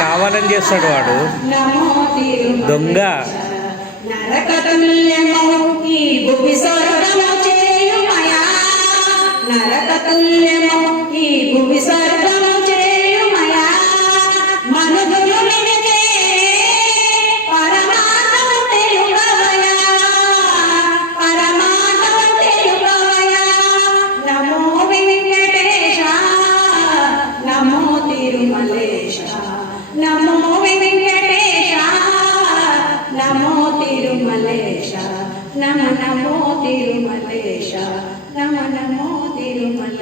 కావాలని చేస్తాడు వాడు దొంగ. నరకతుల్యము ఈ భువి స్వర్గము చేయుమయా, నరకతుల్యము ఈ భువి స్వర్గము చేయుమయా, మనుదులు నిలిచే పరమాత్మను తెలుగవయా, పరమాత్మను తెలుగవయా. నమో వెంకటేశ, నమో తిరుమలేశ, నమో వెంకటేశ, నమో తిరుమలేశ, నమో తిరుమలేశ, నమో తిరుమలేశ.